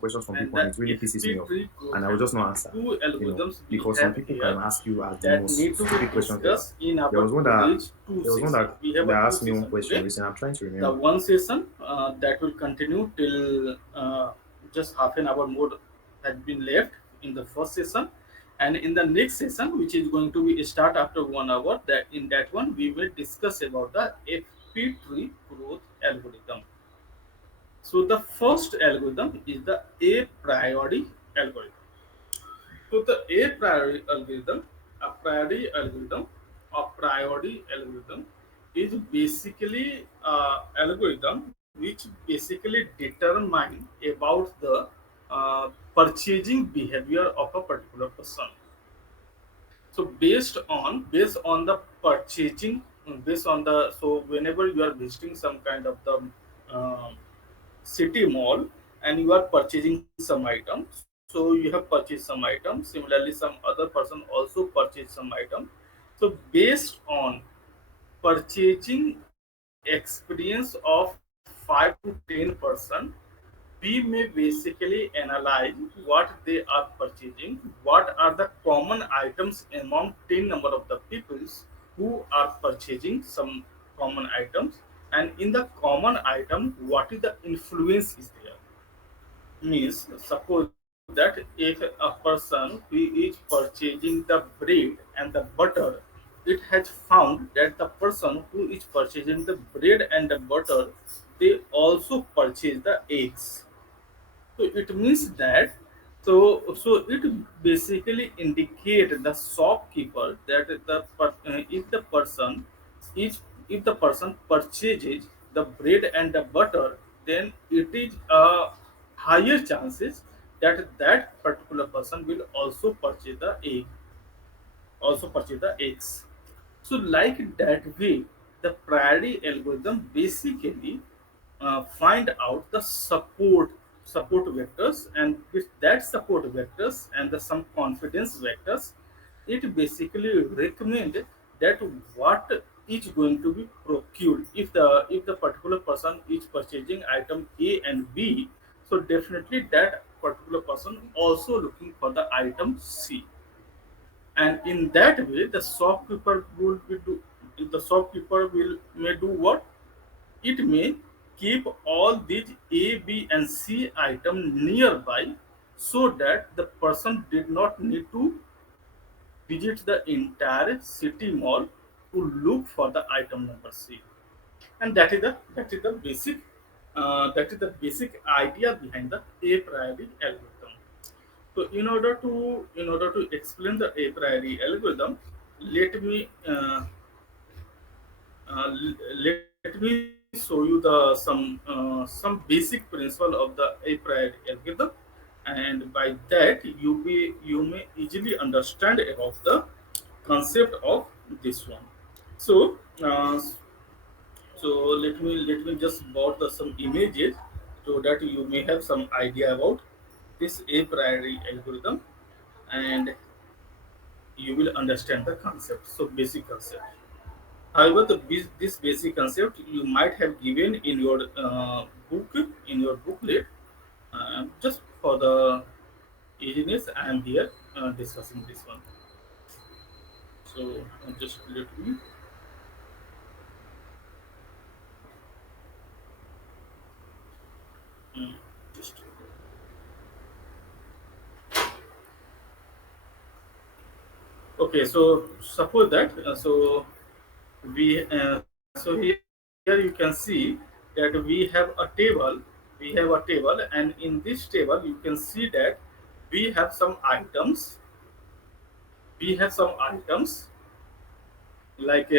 questions from And people the and it really pisses me FP off. tree growth And I will just not algorithm. answer. Two You know, algorithms we because some have people can here ask you as the that most need to be stupid questions ever. discussed in There our was one that today's two there was one session. that We have a that two asked me one session question today. recently. I'm trying to The remember. one session that will continue till just half an hour more has been left in the first session, and in the next session, which is going to be start after 1 hour, that in that one we will discuss about the FP tree growth algorithm. So the first algorithm is the a priori algorithm. So the a priori algorithm, is basically algorithm which basically determine about the purchasing behavior of a particular person. So based on the purchasing, based on the so whenever you are visiting some kind of the um city mall and you are purchasing some items, so you have purchased some items, similarly some other person also purchased some items. So based on purchasing experience of 5 to 10%, we may basically analyze what they are purchasing, what are the common items among 10 number of the peoples who are purchasing some common items, and in the common item what is the influence is there. Means suppose that if a person who is purchasing the bread and the butter, it has found that the person who is purchasing the bread and the butter, they also purchase the eggs. So it means that, so it basically indicate the shopkeeper that if the person is if the person purchases the bread and the butter, then it is a higher chances that that particular person will also purchase the eggs. So, like that way, the priority algorithm basically find out the support vectors, and with that support vectors and the some confidence vectors, it basically recommend that what is going to be procured. If the particular person is purchasing item A and B, so definitely that particular person also looking for the item C, and in that way the shopkeeper will may do what, it may keep all these A, B, and C item nearby, so that the person did not need to visit the entire city mall to look for the item number C. And that is the basic idea behind the a priori algorithm. So in order to explain the a priori algorithm, let me let me show you the some basic principle of the a priori algorithm, and by that you may easily understand about the concept of this one. So let me just bought the some images so that you may have some idea about this a priori algorithm, and you will understand the concept. So basic concept. However, this basic concept you might have given in your book, in your booklet. Just for the easiness, I am here discussing this one. So just let me. mm, just okay. So suppose that here you can see that we have a table, and in this table you can see that we have some items we have some items like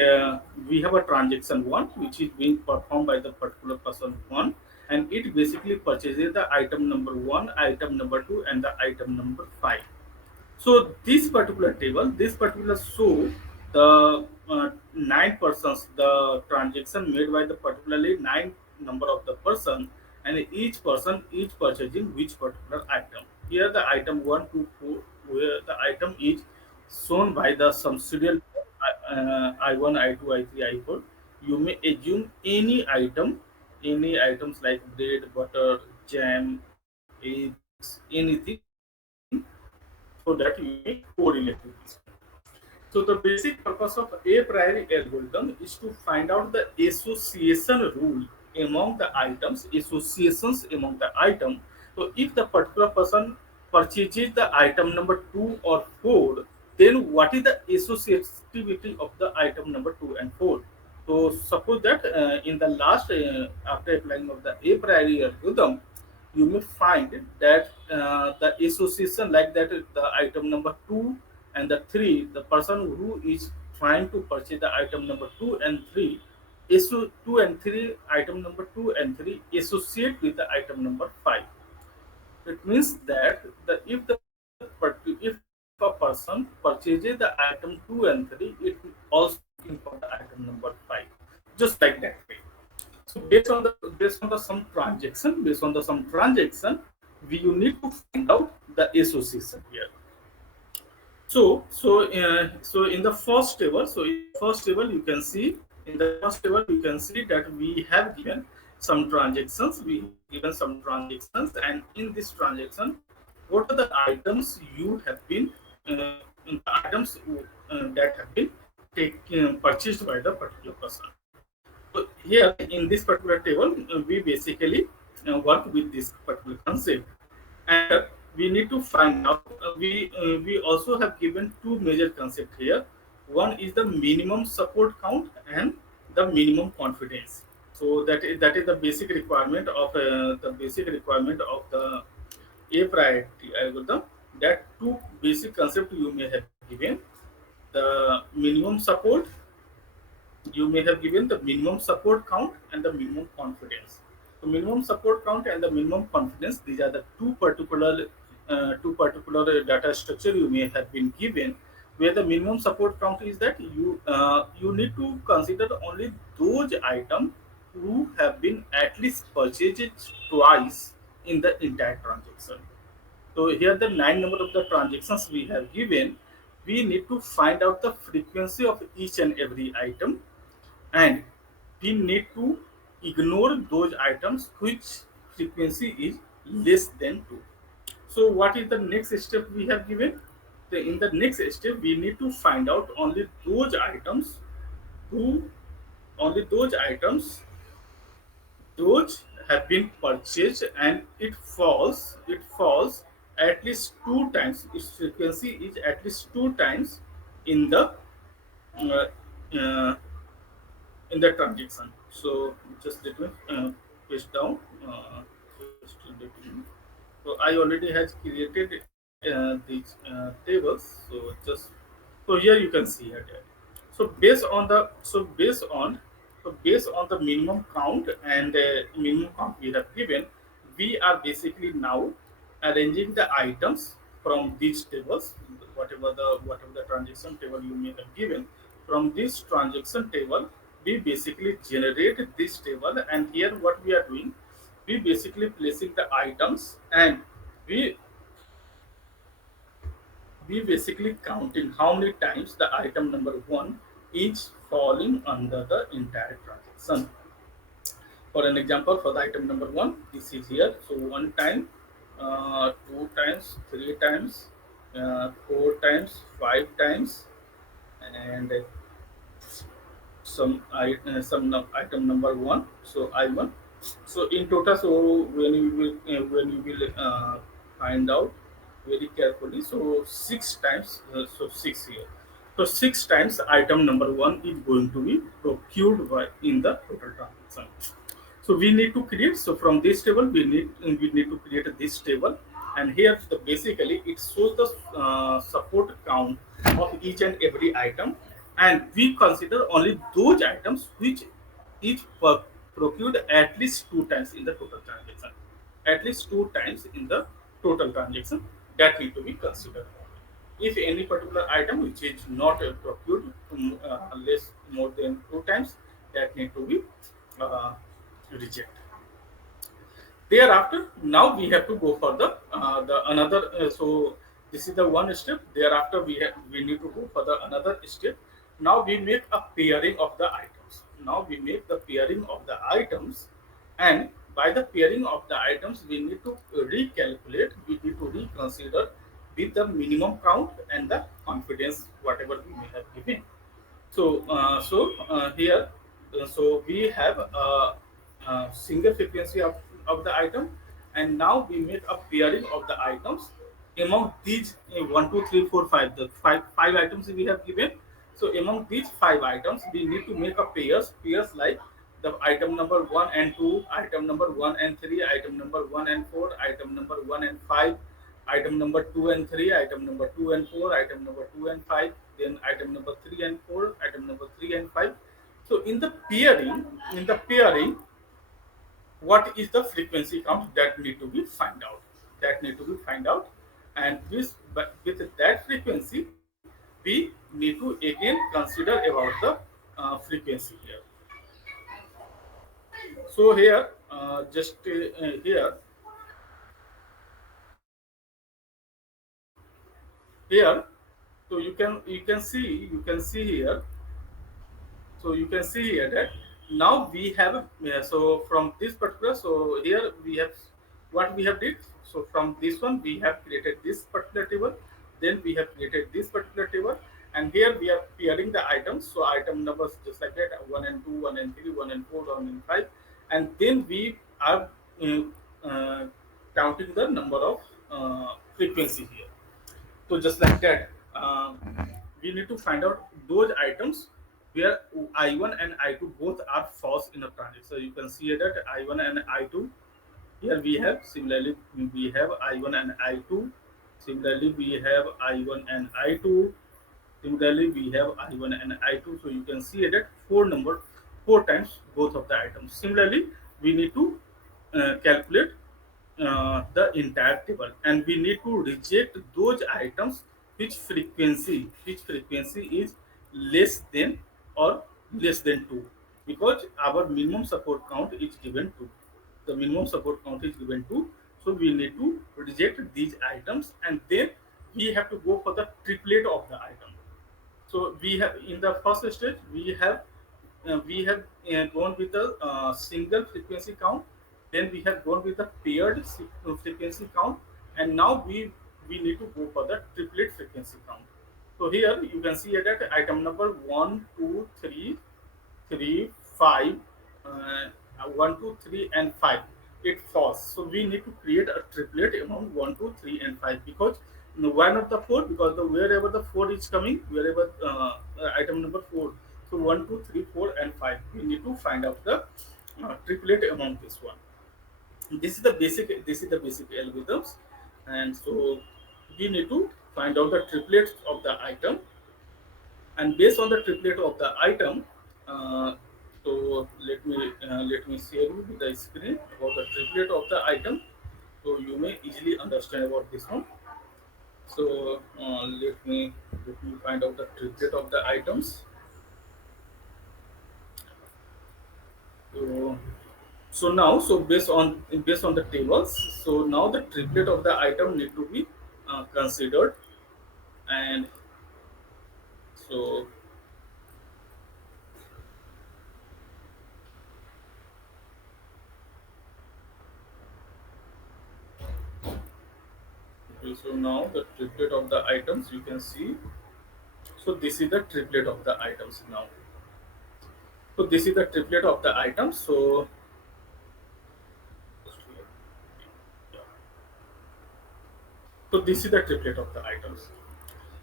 we have a transaction one which is being performed by the particular person one, and it basically purchases the item number one, item number two, and the item number five. So this particular show the 9 persons, the transaction made by the particularly nine number of the person, and each person is purchasing which particular item. Here the item one, two, four, where the item is shown by the some serial I1, I2, I3, I4. You may assume any items like bread, butter, jam, eggs, anything so that you may correlate with this. So the basic purpose of a priori algorithm is to find out the association rule among the items, associations among the item. So if the particular person purchases the item number 2 or 4, then what is the associativity of the item number 2 and 4? So suppose that in the last, after applying of the a priori algorithm, you may find that the association like that the item number 2 and the 3, the person who is trying to purchase the item number 2 and 3, 2 and 3, item number 2 and 3 associate with the item number 5. It means that if a person purchases the item 2 and 3, it also looking for the item number 5, just like that way. So based on the some transaction, based on the some transaction, we you need to find out the association here. So in the first table, so in the first table you can see, in the first table you can see that we have given some transactions. We have given some transactions, and in this transaction, what are the items you have been the items that have been purchased by the particular person. So here in this particular table, we basically work with this particular concept, and we need to find out. We also have given two major concepts here. One is the minimum support count and the minimum confidence. So that is the basic requirement of the a priority algorithm. That two basic concepts you may have given: the minimum support, you may have given the minimum support count and the minimum confidence. So minimum support count and the minimum confidence, these are the two particular data structure you may have been given, where the minimum support count is that you need to consider only those items who have been at least purchased twice in the entire transaction. So here the nine number of the transactions we have given, we need to find out the frequency of each and every item, and we need to ignore those items which frequency is less than 2. So what is the next step we have given? In the next step, we need to find out who only those items those have been purchased, and it falls at least two times, its frequency is at least two times in the uh, uh, in the transaction. So just let me paste down. Just let me. So I already has created these tables. So here you can see it. So based on the minimum count and minimum count we have given, we are basically now arranging the items from these tables, whatever the transaction table you may have given. From this transaction table, we basically generate this table, and here what we are doing, we basically placing the items, and we we basically counting how many times the item number one is falling under the entire transaction. For an example, for the item number one, this is here. So one time, two times, three times, four times, five times, and item number one. So I one. So in total, so when you will find out very carefully, so six times, so six here. So six times item number one is going to be procured by in the total transaction. So we need to create. So from this table, we need to create this table, and here basically it shows the support count of each and every item, and we consider only those items which each procured at least two times in the total transaction. At least two times in the total transaction, that need to be considered. If any particular item which is not procured less more than two times, that need to be uh, rejected. Thereafter, now we have to go for the another. So this is the one step. Thereafter, we need to go for the another step. Now we make a pairing of the items. Now we make the pairing of the items, and by the pairing of the items, we need to recalculate, we need to reconsider with the minimum count and the confidence whatever we may have given. Here, so we have a single frequency of the item, and now we make a pairing of the items among these 1, 2, 3, 4, 5. The five items we have given. So among these five items, we need to make a pairs like the item number one and two, item number one and three, item number one and four, item number one and five, item number 2 and 3, item number 2 and 4, item number 2 and 5, then item number 3 and 4, item number 3 and 5. So in the pairing, what is the frequency count that need to be find out? That need to be find out, and this but with that frequency, we need to again consider about the frequency here. So here, just here, here, so you can see here. So you can see here that now we have so from this particular, so here we have what we have did. So from this one we have created this particular table, then we have created this particular table, and here we are pairing the items. So item numbers just like that, 1 and 2, 1 and 3, 1 and 4, 1 and 5, and then we are uh, uh, counting the number of frequency here. So just like that, we need to find out those items where I1 and I2 both are false in a transit. So you can see here that I1 and I2. Here we have similarly we have I1 and I2. Similarly we have I1 and I2. Similarly we have I1 and I2. So you can see here that four times both of the items. Similarly, we need to calculate the entire table, and we need to reject those items which frequency is less than or less than 2, because our minimum support count is given 2. The minimum support count is given 2, so we need to reject these items, and then we have to go for the triplet of the item. So we have in the first stage we have gone with the single frequency count. Then we have gone with the paired frequency count, and now we need to go for the triplet frequency count. So here you can see here that item number 1, 2, 3, 3, 5, 1, 2, 3, and 5. It falls. So we need to create a triplet among 1, 2, 3, and 5, because why not the 4? Because the wherever the 4 is coming, wherever item number 4. So 1, 2, 3, 4, and 5. We need to find out the triplet among this one. This is the basic. This is the basic algorithms, and so we need to find out the triplets of the item, and based on the triplet of the item, uh, so let me share you with the screen about the triplet of the item, so you may easily understand about this one. So let me find out the triplet of the items. So so based on the tables, so now the triplet of the item need to be considered, and so okay, so now the triplet of the items you can see. So this is the triplet of the items now. So this is the triplet of the items. So this is the triplet of the items.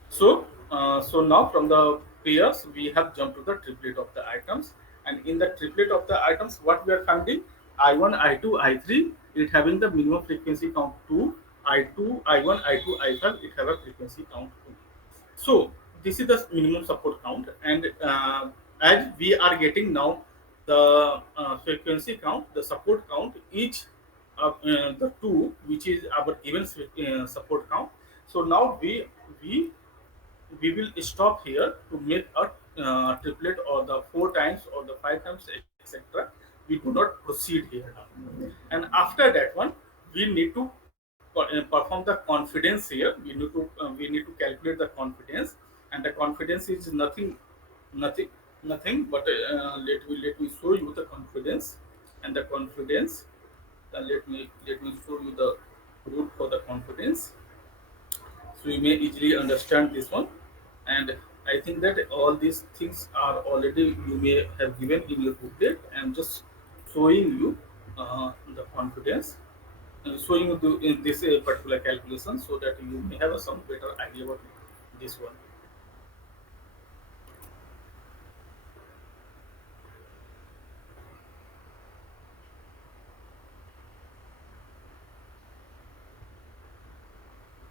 So now from the pairs we have jumped to the triplet of the items, and in the triplet of the items, what we are finding, I1, I2, I3, it having the minimum frequency count 2, I2, I1, I2, I5, it have a frequency count 2. So this is the minimum support count, and as we are getting now the frequency count, the support count, each the two, which is our given support count. So now we will stop here to make a triplet or the 4 times or the 5 times, etc. We do not proceed here now, and after that one we need to perform the confidence here. We need to calculate the confidence, and the confidence is nothing but let me show you the confidence, and the confidence. Let me show you the root for the confidence, so you may easily understand this one. And I think that all these things are already you may have given in your booklet. I'm just showing you the confidence, showing you in this particular calculation, so that you may have some better idea about this one.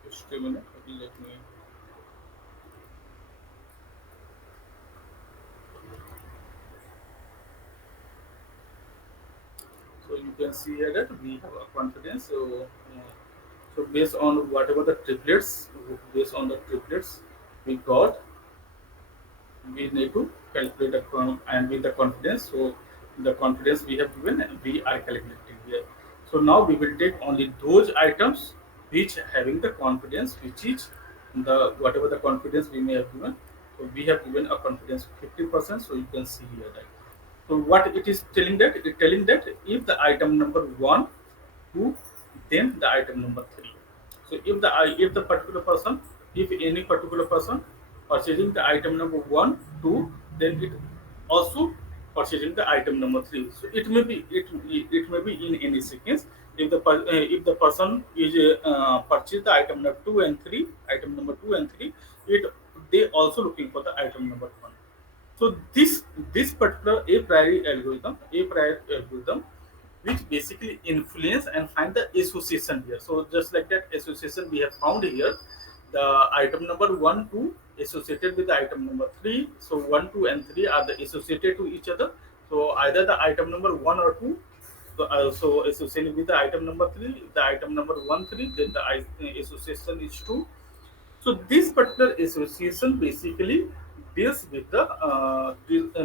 Just a minute, let me. So you can see here that we have a confidence. So based on whatever the triplets, based on the triplets we got, we need to calculate the and with the confidence. So the confidence we have given, we are calculating here. So now we will take only those items which having the confidence, which is the whatever the confidence we may have given. So we have given a confidence 50%. So you can see here that. So what it is telling that, it telling that if the item number one, two, then the item number three. So if the particular person, if any particular person purchasing the item number one, two, then it also purchasing the item number three. So it may be in any sequence. If the person is purchase the item number two and three, item number two and three, it they also looking for the item number one. So this particular a priori algorithm, which basically influence and find the association here. So just like that association we have found here, the item number one, two associated with the item number three. So one, two, and three are the associated to each other. So either the item number one or two. So associated with the item number three, the item number one, three, then the association is two. So this particular association basically deals with the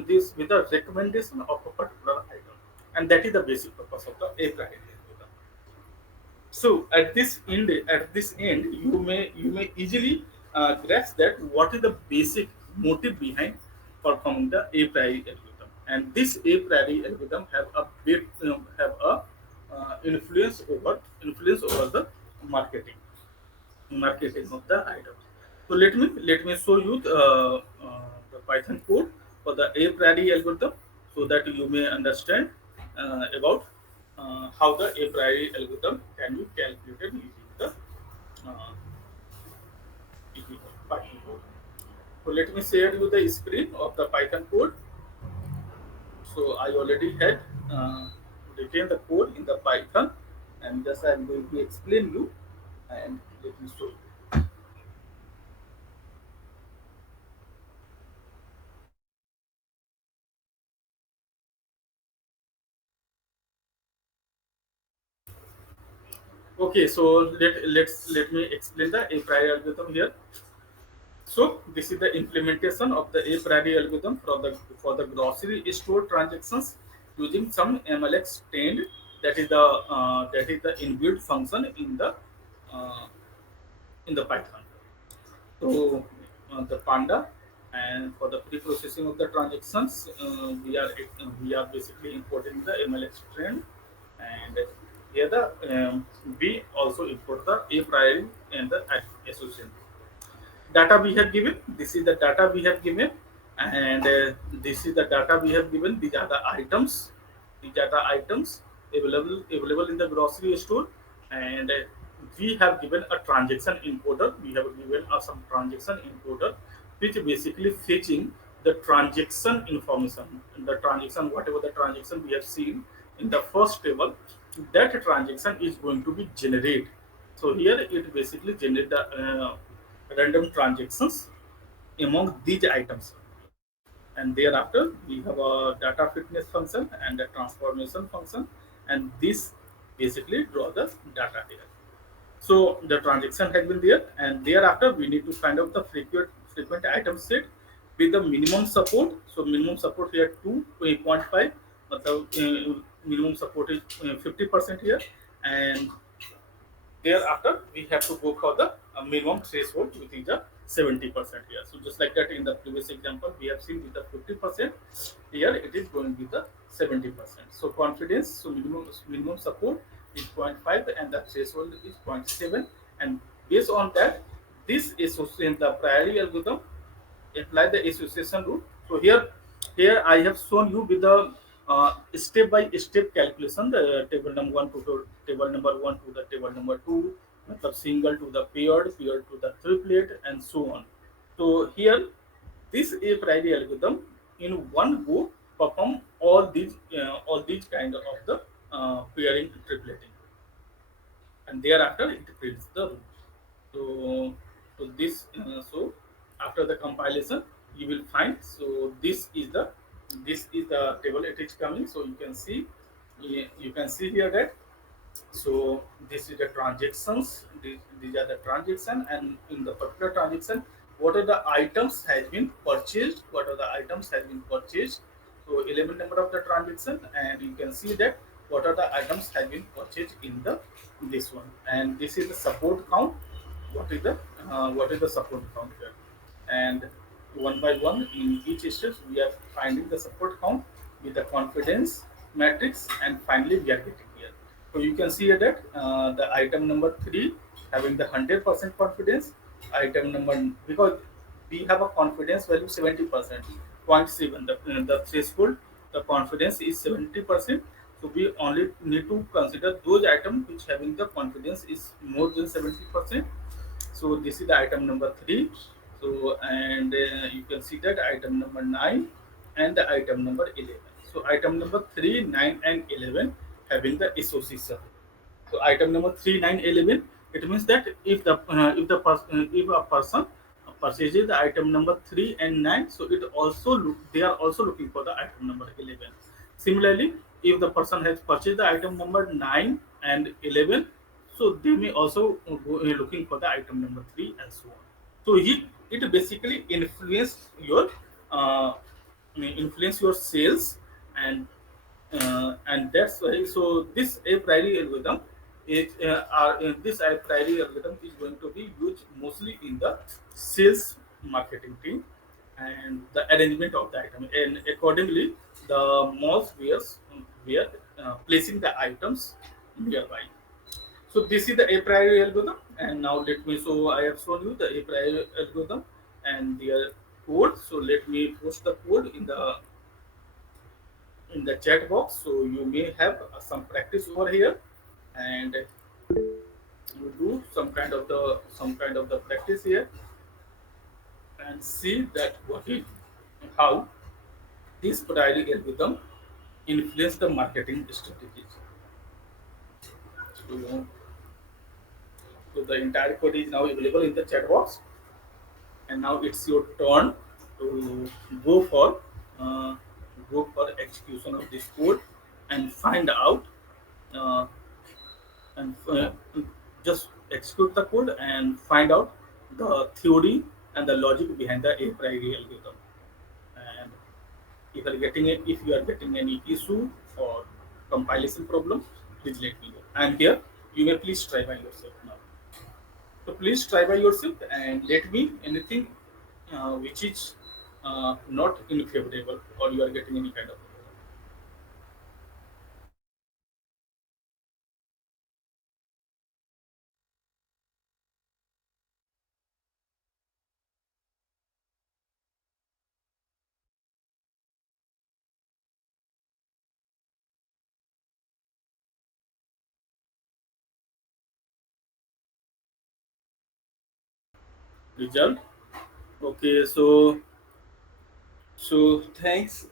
this with the recommendation of a particular item, and that is the basic purpose of the API. So at this end, you may easily grasp that what is the basic motive behind performing the API algorithm, and this API algorithm have a bit have a influence over the marketing marketing of the items. So let me show you the Python code for the a algorithm, so that you may understand about how the a algorithm can be calculated using the uh, Python code. So let me share you the screen of the Python code. So I already had written the code in the Python, and just I am going to explain you, and let me show you. Okay, so let me explain the a priori algorithm here. So this is the implementation of the a priori algorithm for the grocery store transactions using some mlxtend, that is the inbuilt function uh, in the Python. So the panda, and for the pre-processing of the transactions, we are basically importing the mlxtend, and here the we also import the a priori and the association data we have given. This is the data we have given, and this is the data we have given. These are the items. These are the items available in the grocery store, and we have given a transaction encoder. We have given some transaction encoder, which basically fetching the transaction information. The transaction, whatever the transaction we have seen in the first table, that transaction is going to be generated. So here it basically generate the random transactions among these items, and thereafter we have a data fitness function and a transformation function, and this basically draw the data here. So the transaction has been there, and thereafter we need to find out the frequent item set with the minimum support. So minimum support here 2.5, but the minimum support is 50% here, and thereafter, we have to go for the minimum threshold, which is the 70% here. So just like that in the previous example, we have seen with the 50%. Here it is going with the 70%. So confidence, so minimum support is zero point 0.5 and the threshold is zero point 0.7, and based on that, this association, the priority algorithm, apply the association rule. So here I have shown you with the step by step calculation, the table number one to table number one to the table number two, the single to the paired, paired to the triplet, and so on. So here, this a priority algorithm in one go perform all these kind of the pairing tripleting, and thereafter it prints the root. So, so after the compilation, you will find, so this is the table it is coming. So you can see, you can see here that, so this is the transactions, these are the transaction, and in the particular transaction, what are the items has been purchased, what are the items has been purchased. So element number of the transaction, and you can see that what are the items has been purchased in the this one, and this is the support count. What is the support count here, and one by one in each step we are finding the support count with the confidence matrix, and finally we are getting here. So you can see here that the item number 3 having the 100% confidence, item number, because we have a confidence value 70%, 0.7, the threshold, the confidence is 70%. So we only need to consider those items which having the confidence is more than 70%. So this is the item number 3. So, and you can see that item number 9 and the item number 11. So item number 3, 9 and 11 having the association. So item number 3, 9, 11. It means that if a person purchases the item number 3 and 9, so they are also looking for the item number 11. Similarly, if the person has purchased the item number 9 and 11, so they may also go looking for the item number 3 and so on. So it basically uh, influence your sales, and that's why, so this a priori algorithm this a priori algorithm is going to be used mostly in the sales marketing team, and the arrangement of the item, and accordingly the malls were placing the items nearby. So this is the a priori algorithm, and now let me, so I have shown you the a priori algorithm and their code. So let me post the code in the chat box, so you may have some practice over here, and you do some kind of the practice here, and see that what is, how this priority algorithm influence the marketing strategies. So, so the entire code is now available in the chat box, and now it's your turn to go for uh, go for execution of this code, and find out, uh, and just execute the code and find out the theory and the logic behind the a priori algorithm. And if you are getting any issue or compilation problem, please let me know. And here you may please try by yourself now. So please try by yourself and let me anything which is not unfavorable, or you are getting any kind of result. Okay, so thanks.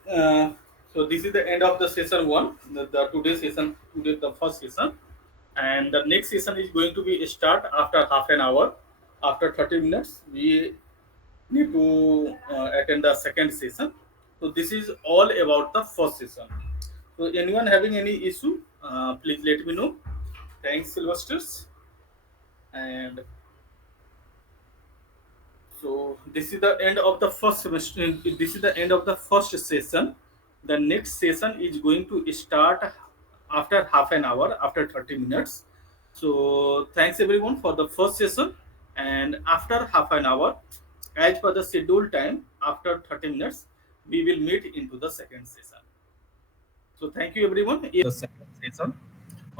So this is the end of the session one. The today session, today the first session, and the next session is going to be start after half an hour. After 30 minutes, we need to attend the second session. So this is all about the first session. So anyone having any issue, please let me know. Thanks, Sylvesters, and so this is the end of the first semester. This is the end of the first session. The next session is going to start after half an hour, after 30 minutes. So thanks everyone for the first session. And after half an hour, as per the scheduled time, after 30 minutes, we will meet into the second session. So thank you everyone. The second session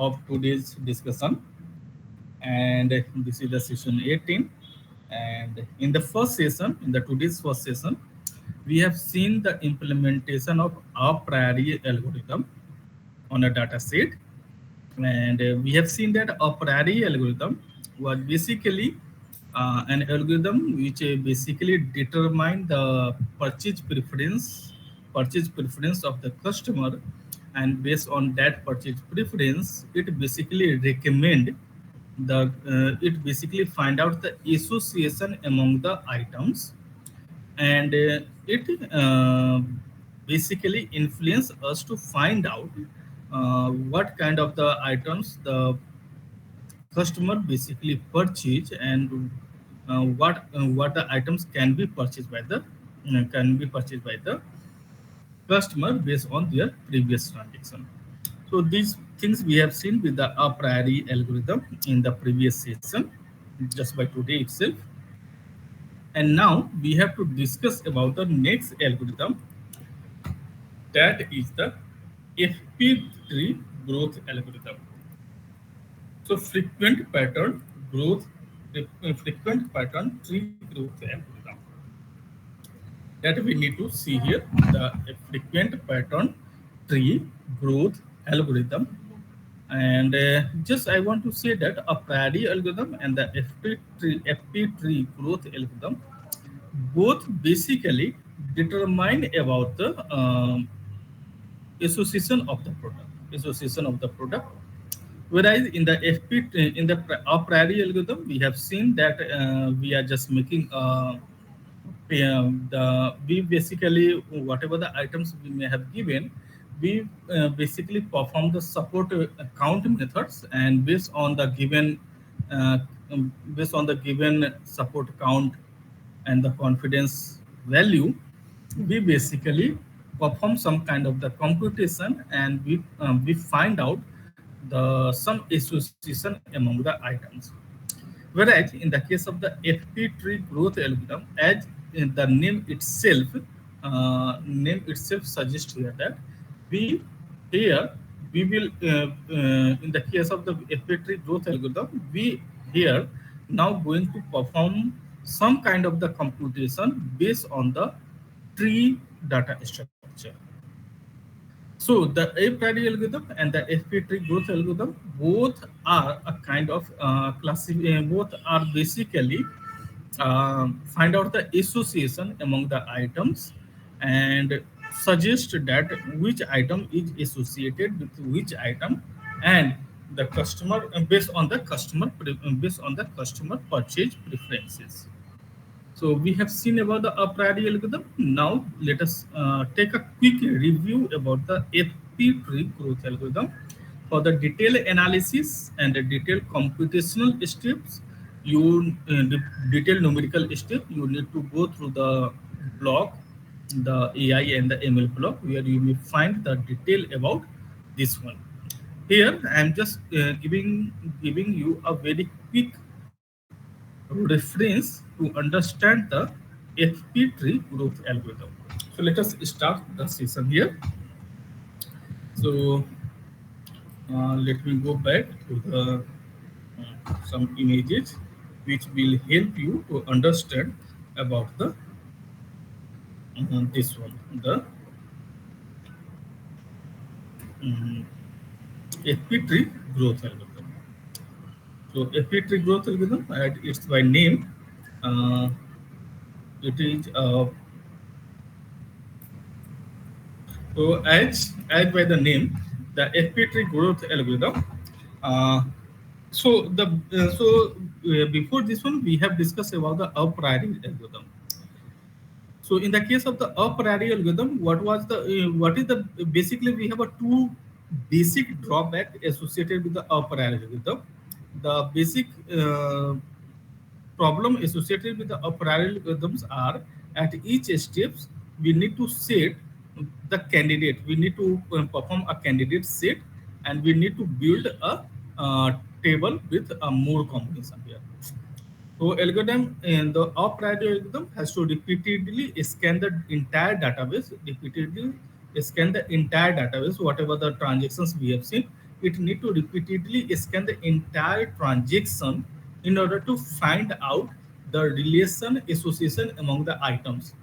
of today's discussion, and this is the session 18. And in the first session, in the today's first session, we have seen the implementation of Apriori algorithm on a data set, and we have seen that Apriori algorithm was basically an algorithm which basically determine the purchase preference of the customer, and based on that purchase preference, it basically recommend it basically find out the association among the items, and it basically influence us to find out what kind of the items the customer basically purchase, and what the items can be purchased by the customer based on their previous transaction. So these things we have seen with the a priori algorithm in the previous session, just by today itself. And now we have to discuss about the next algorithm, that is the FP3 growth algorithm. So frequent pattern tree growth algorithm, that we need to see here, the frequent pattern tree growth algorithm. And just I want to say that a priori algorithm and the FP tree growth algorithm both basically determine about the association of the product. Whereas in the a priori algorithm, we have seen that we are just making we basically, whatever the items we may have given, we basically perform the support count methods, and uh, based on the given support count and the confidence value, we basically perform some kind of the computation, and we find out the some association among the items. Whereas in the case of the FP tree growth algorithm, as in the name itself suggests here, that we here we will in the case of the FP tree growth algorithm, we here now going to perform some kind of the computation based on the tree data structure. So the A-priori algorithm and the FP tree growth algorithm both are a kind of both are basically find out the association among the items, and suggest that which item is associated with which item, and the customer based on the customer purchase preferences. So we have seen about the a priori algorithm. Now let us take a quick review about the FP tree growth algorithm. For the detailed analysis and the detailed computational steps, the detailed numerical step, you need to go through the blog, the AI and the ML blog, where you will find the detail about this one. Here I am just giving you a very quick reference to understand the FP tree growth algorithm. So let us start the session here. So let me go back to the some images which will help you to understand about the this one, the um, FP tree growth algorithm. So FP tree growth algorithm, it's by name. Uh, it is So as by the name, the FP tree growth algorithm. Uh, before this one, we have discussed about the a priori algorithm. So in the case of the a priori algorithm, what is the basically we have a two basic drawback associated with the a priori algorithm. The basic problem associated with the parallel algorithms are, at each steps we need to set the candidate, we need to perform a candidate set, and we need to build a table with a more combination here. So algorithm in the up priority algorithm has to repeatedly scan the entire database, whatever the transactions we have seen, it need to repeatedly scan the entire transaction in order to find out the relation association among the items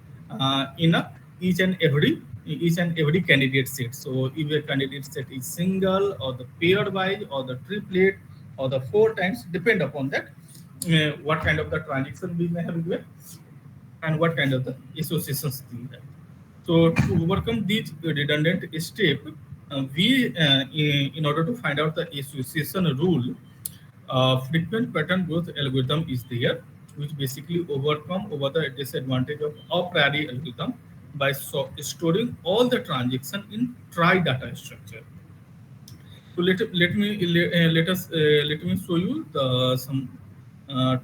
in a each and every candidate set. So if a candidate set is single or the pair wise or the triplet or the four times, depend upon that what kind of the transaction we may have given and what kind of the associations we have. So to overcome these redundant step, in order to find out the association rule, frequent pattern growth algorithm is there, which basically overcome over the disadvantage of a priori algorithm by storing all the transaction in trie data structure. So let me show you the some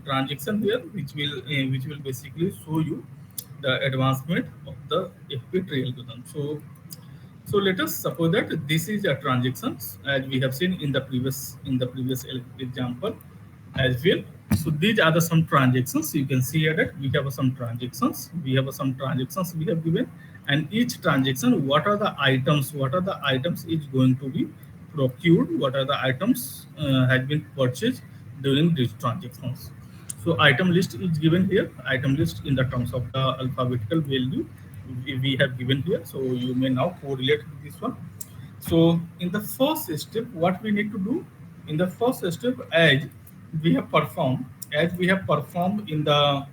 transaction here, which will basically show you the advancement of the FP algorithm. So let us suppose that this is a transaction as we have seen in the previous example as well. So these are the some transactions. You can see here that we have some transactions. We have some transactions we have given, and each transaction, what are the items? What are the items is going to be procured? What are the items has been purchased during these transactions? So item list is given here. Item list in the terms of the alphabetical value we have given here. So you may now correlate with this one. So in the first step, what we need to do in the first step, we have performed, as we have performed in the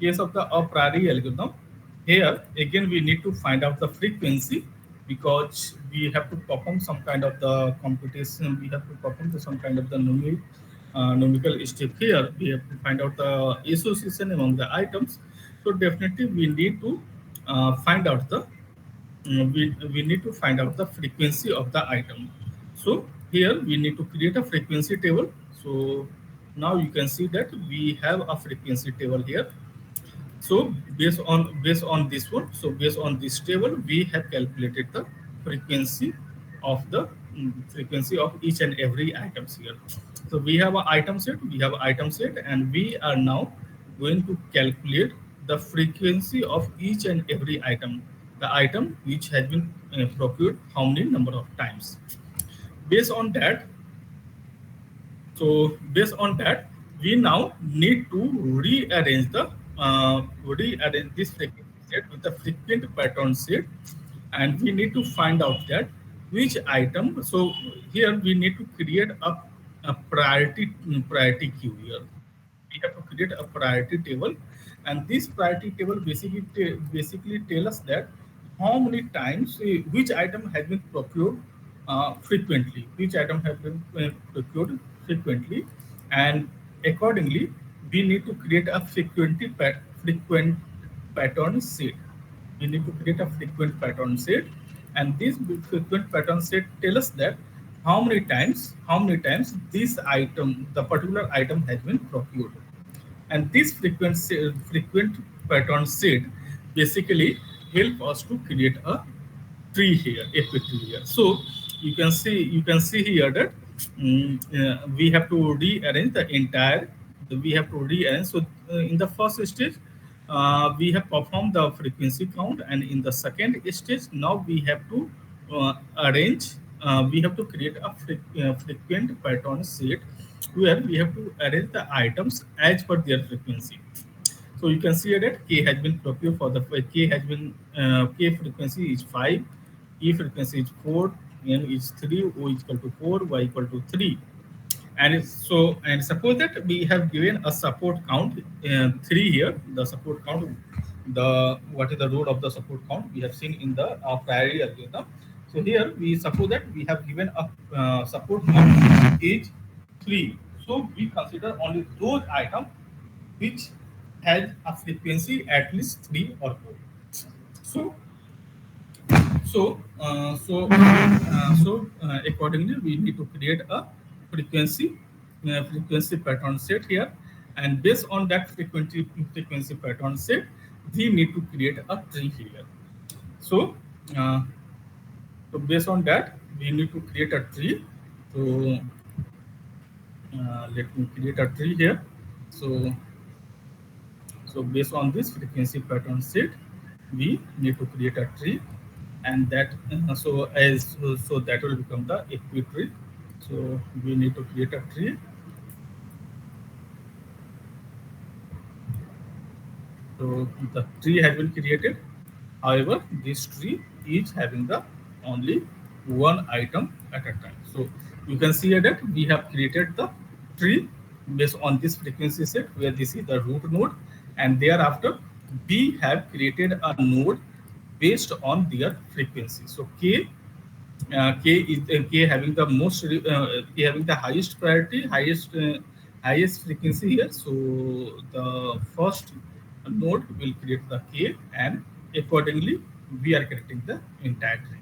case of the a priori algorithm, here again we need to find out the frequency because we have to perform some kind of the computation. We have to perform some kind of the numerical step here. We have to find out the association among the items. So definitely we need to find out the we need to find out the frequency of the item. So here we need to create a frequency table. So now you can see that we have a frequency table here. So based on this one, so based on this table, we have calculated the frequency of the frequency of each and every items here. So we have an item set, and we are now going to calculate the frequency of each and every item, the item which has been procured how many number of times. Based on that, so based on that, we now need to rearrange this frequency set with the frequent pattern set, and we need to find out that which item. So here we need to create a priority queue here. We have to create a priority table, and this priority table basically tell us that how many times which item has been procured frequently, and accordingly we need to create a frequent pattern set. We need to create a frequent pattern set, and this frequent pattern set tell us that how many times this item, the particular item, has been procured. And this frequent pattern set basically help us to create a tree here, a tree here. So you can see here that we have to rearrange the entire. We have to rearrange. So in the first stage, we have performed the frequency count, and in the second stage, now we have to arrange. We have to create a frequent pattern set where we have to arrange the items as per their frequency. So you can see that K has been procured for the K frequency is 5, E frequency is 4, N is 3, O is equal to 4, Y equal to 3. And suppose that we have given a support count 3 here. The support count, the what is the role of the support count we have seen in the priority algorithm. So here we suppose that we have given a support count is 3. So we consider only those items which has a frequency at least 3 or 4. So accordingly, we need to create a frequency pattern set here, and based on that frequency pattern set, we need to create a tree here. So, uh, so based on that, we need to create a tree. So let me create a tree here. So based on this frequency pattern set, we need to create a tree, and that so that will become the equi tree. So we need to create a tree. So the tree has been created. However, this tree is having the only one item at a time. So you can see here that we have created the tree based on this frequency set where this is the root node, and thereafter we have created a node based on their frequency. So K having the K having the highest priority, highest frequency here. So the first node will create the K, and accordingly we are creating the entire tree.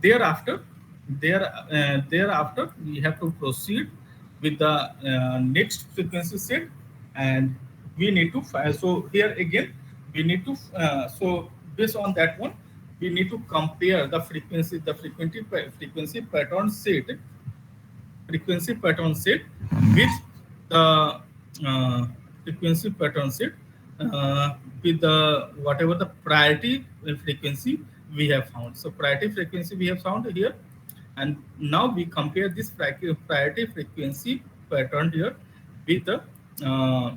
Thereafter, thereafter we have to proceed with the next frequency set, and we need to find. So here again, we need to so based on that one, we need to compare the frequency pattern set with the uh, frequency pattern set with the whatever the priority frequency we have found. So priority frequency we have found here, and now we compare this priority frequency pattern here with the uh,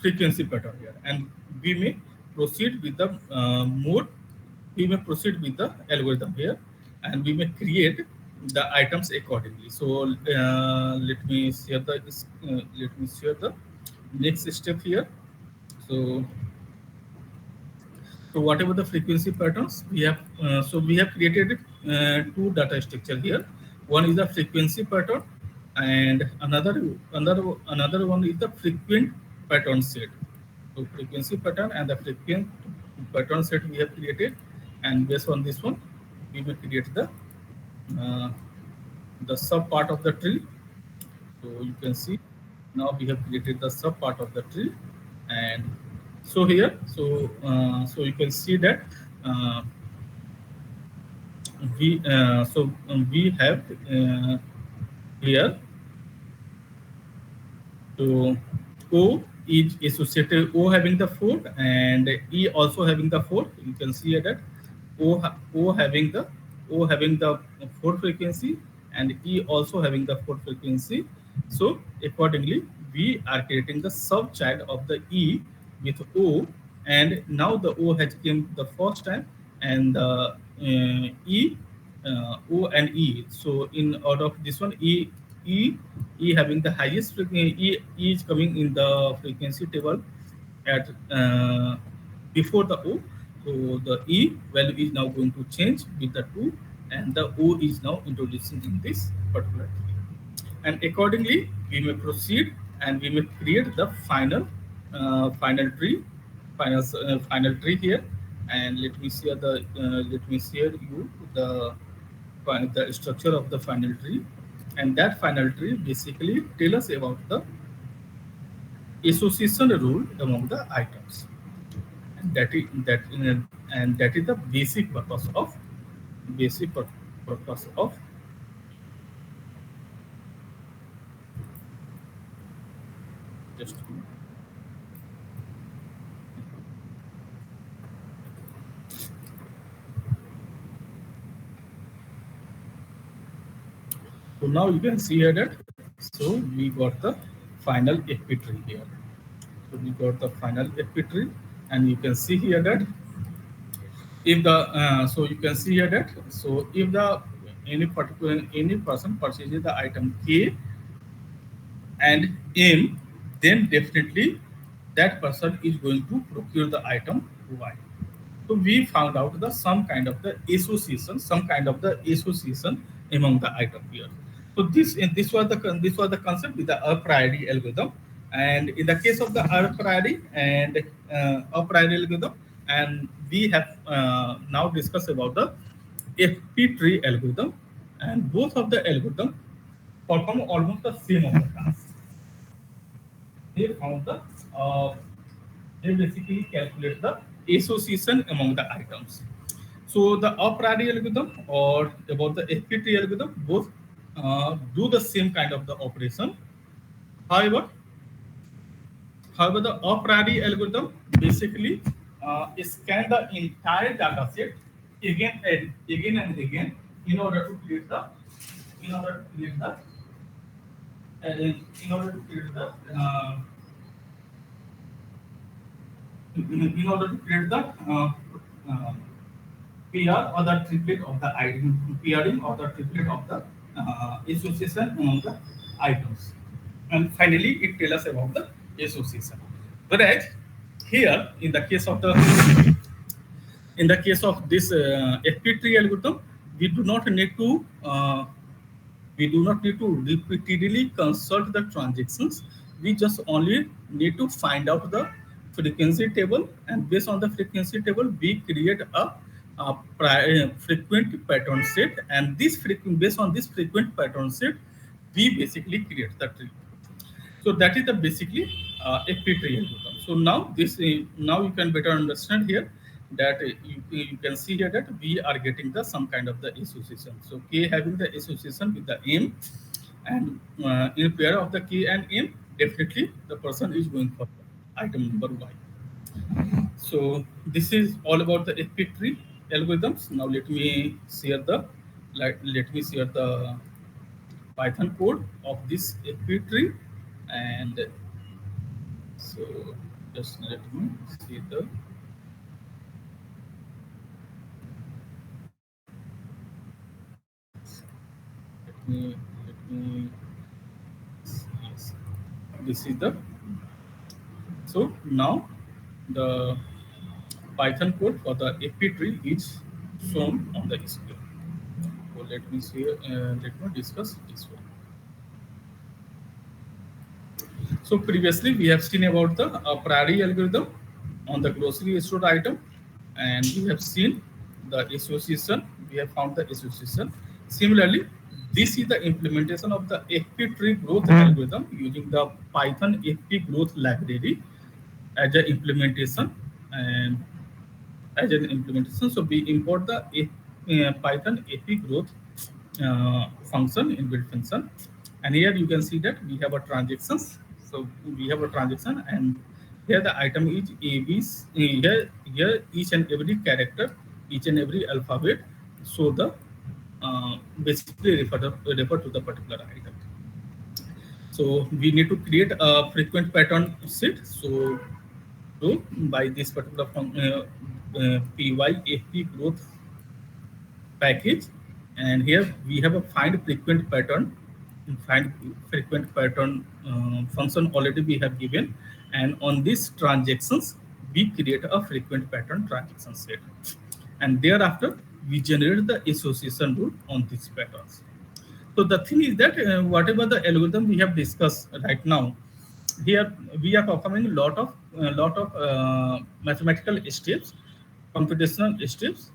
frequency pattern here, and we may proceed with the mode. We may proceed with the algorithm here, and we may create the items accordingly. So let me share the next step here. So so whatever the frequency patterns we have, so we have created two data structure here. One is the frequency pattern, and another one is the frequent pattern set. So frequency pattern and the frequent pattern set we have created, and based on this one, we will create uh, the sub part of the tree. So you can see now we have created the sub part of the tree, and so here, so you can see that uh, we have here. So O is associated, O having the 4 and E also having the 4. You can see here that O having the 4 frequency, and E also having the 4 frequency. So accordingly, we are creating the sub child of the E with O, and now the O has came the first time, and the E O and E. So in order of this one, E having the highest frequency, E is coming in the frequency table at before the O. So the E value is now going to change with the 2, and the O is now introducing in this particular tree. And accordingly, we may proceed and we may create the final tree, final tree here. And let me share you the structure of the final tree, and that final tree basically tell us about the association rule among the items, and that is the basic purpose of just. So now you can see here that so we got the final FP tree here. So we got the final FP tree, and you can see here that if the so you can see here that so if the any person purchases the item K and M, then definitely that person is going to procure the item Y. So we found out the some kind of the association among the item here. So this was the concept with the Apriori algorithm, and in the case of the Apriori algorithm, and we have now discussed about the FP tree algorithm, and both of the algorithm perform almost the same of the task. They found the they basically calculate the association among the items. So the Apriori algorithm or about the FPT algorithm both do the same kind of the operation. However, the Apriori algorithm basically scan the entire data set again and again in order to create the in order to create the in order to create the in order to create the uh, PR or the triplet of the item, pairing or the triplet of the association among the items. And finally, it tells us about the association. Whereas here, in the case of this FP tree algorithm, we do not need to repeatedly consult the transactions. We just only need to find out the frequency table, and based on the frequency table, we create a frequent pattern set, and based on this frequent pattern set, we basically create the tree. So that is the basically FP tree algorithm. So now you can better understand here that you can see here that we are getting the some kind of the association. So K having the association with the M, and in pair of the K and M, definitely the person is going for the item number Y. So this is all about the FP tree algorithms. Now let me share the Python code of this FP tree, and so just let me see the let me yes. This is the so now the Python code for the AP tree is shown on the screen. So let me see. Let me discuss this one. So previously we have seen about the Apriori algorithm on the grocery store item, and we have seen the association. We have found the association. Similarly, this is the implementation of the FP tree growth algorithm using the Python FP growth library as an implementation, and So we import the Python AP growth function, inbuilt function, and here you can see that we have a transactions. So we have a transaction, and here the item is AB. Here each and every character, each and every alphabet, so the basically refer to the particular item. So we need to create a frequent pattern set. So by this particular pyfp growth package, and here we have a find frequent pattern function already we have given, and on these transactions we create a frequent pattern transaction set, and thereafter we generate the association rule on these patterns. So the thing is that whatever the algorithm we have discussed right now, here we are performing a lot of mathematical steps, computational steps,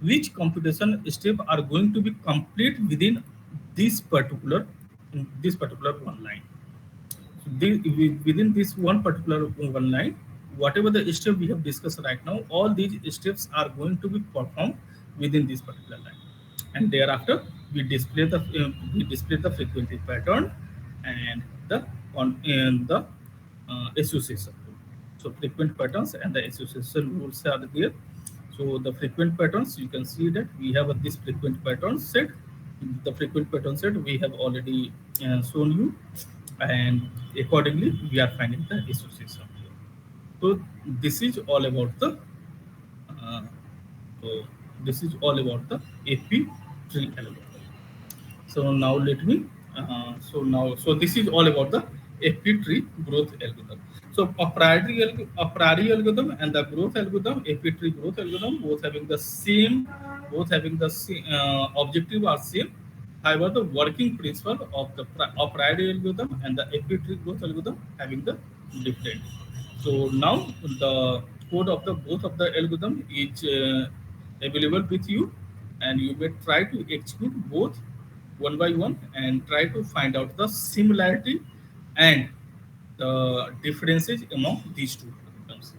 which computation step are going to be complete within this particular one line. So within this one particular one line, whatever the step we have discussed right now, all these steps are going to be performed within this particular line, and thereafter we display the frequency pattern and the association rule. So frequent patterns and the association rules are there. So the frequent patterns, you can see that we have this frequent pattern set. The frequent pattern set we have already shown you, and accordingly we are finding the association. So this is all about the uh, so this is all about the AP tree algorithm. So now let me. So this is all about the FP tree growth algorithm. So a priori algorithm and the growth algorithm, FP tree growth algorithm, both having the same, objective are same. However, the working principle of the a priori algorithm and the FP tree growth algorithm having the different. So now the code of the both of the algorithm is available with you, and you may try to execute both one by one and try to find out the similarity and the differences among these two algorithms.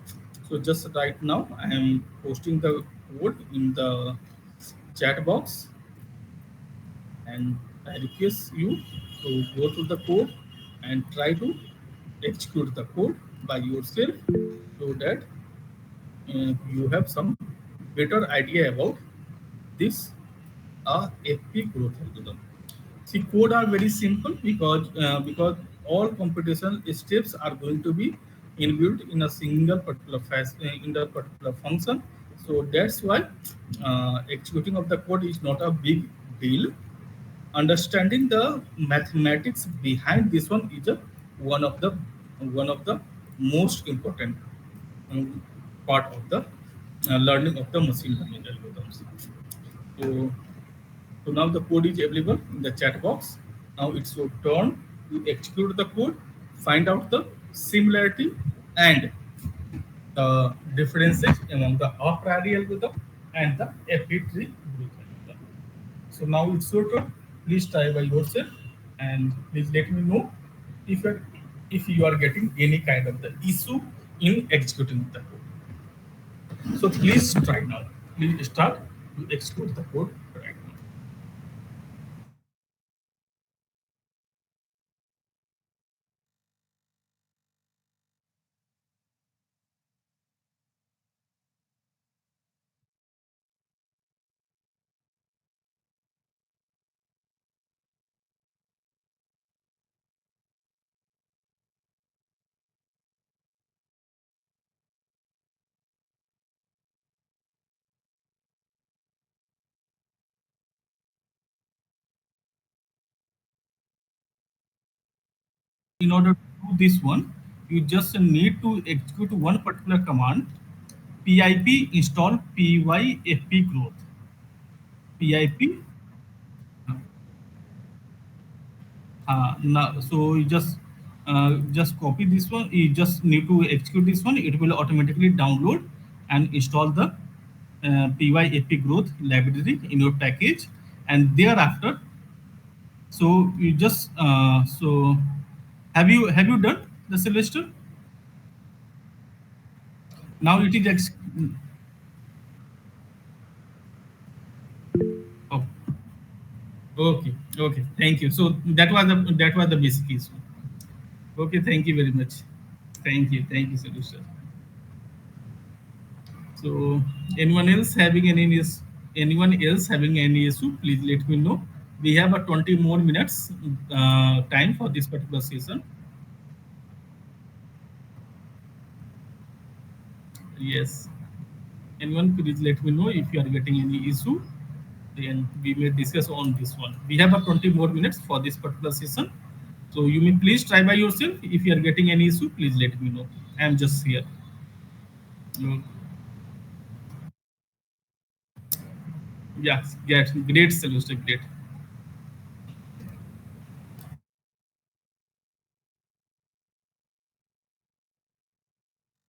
So just right now I am posting the code in the chat box, and I request you to go to the code and try to execute the code by yourself, so that you have some better idea about this FP growth algorithm. The code are very simple because all computation steps are going to be inbuilt in a single particular in the particular function. So that's why executing of the code is not a big deal. Understanding the mathematics behind this one is one of the one of the most important um, part of the learning of the machine learning algorithms. So so now the code is available in the chat box. Now it's your turn to execute the code, find out the similarity and the differences among the Apriori algorithm and the Apriori algorithm. So now it's your turn. Please try by yourself and please let me know if you're, if you are getting any kind of the issue in executing the code. So please try now. Please start to execute the code right now. In order to do this one, you just need to execute one particular command, pip install pyfpgrowth. Pip, now, so you just copy this one. You just need to execute this one. It will automatically download and install the pyfpgrowth library in your package, and thereafter, so you just so have you done the Sylvester? Now it is oh, okay, okay. Thank you. So that was the basic issue. Okay, thank you very much. Thank you, sir. So anyone else having any issue, please let me know. We have a 20 more minutes time for this particular session. Yes. Anyone, please let me know if you are getting any issue. Then we may discuss on this one. We have a 20 more minutes for this particular session. So you may please try by yourself. If you are getting any issue, please let me know. I am just here. Mm, yeah, great, great solution, great.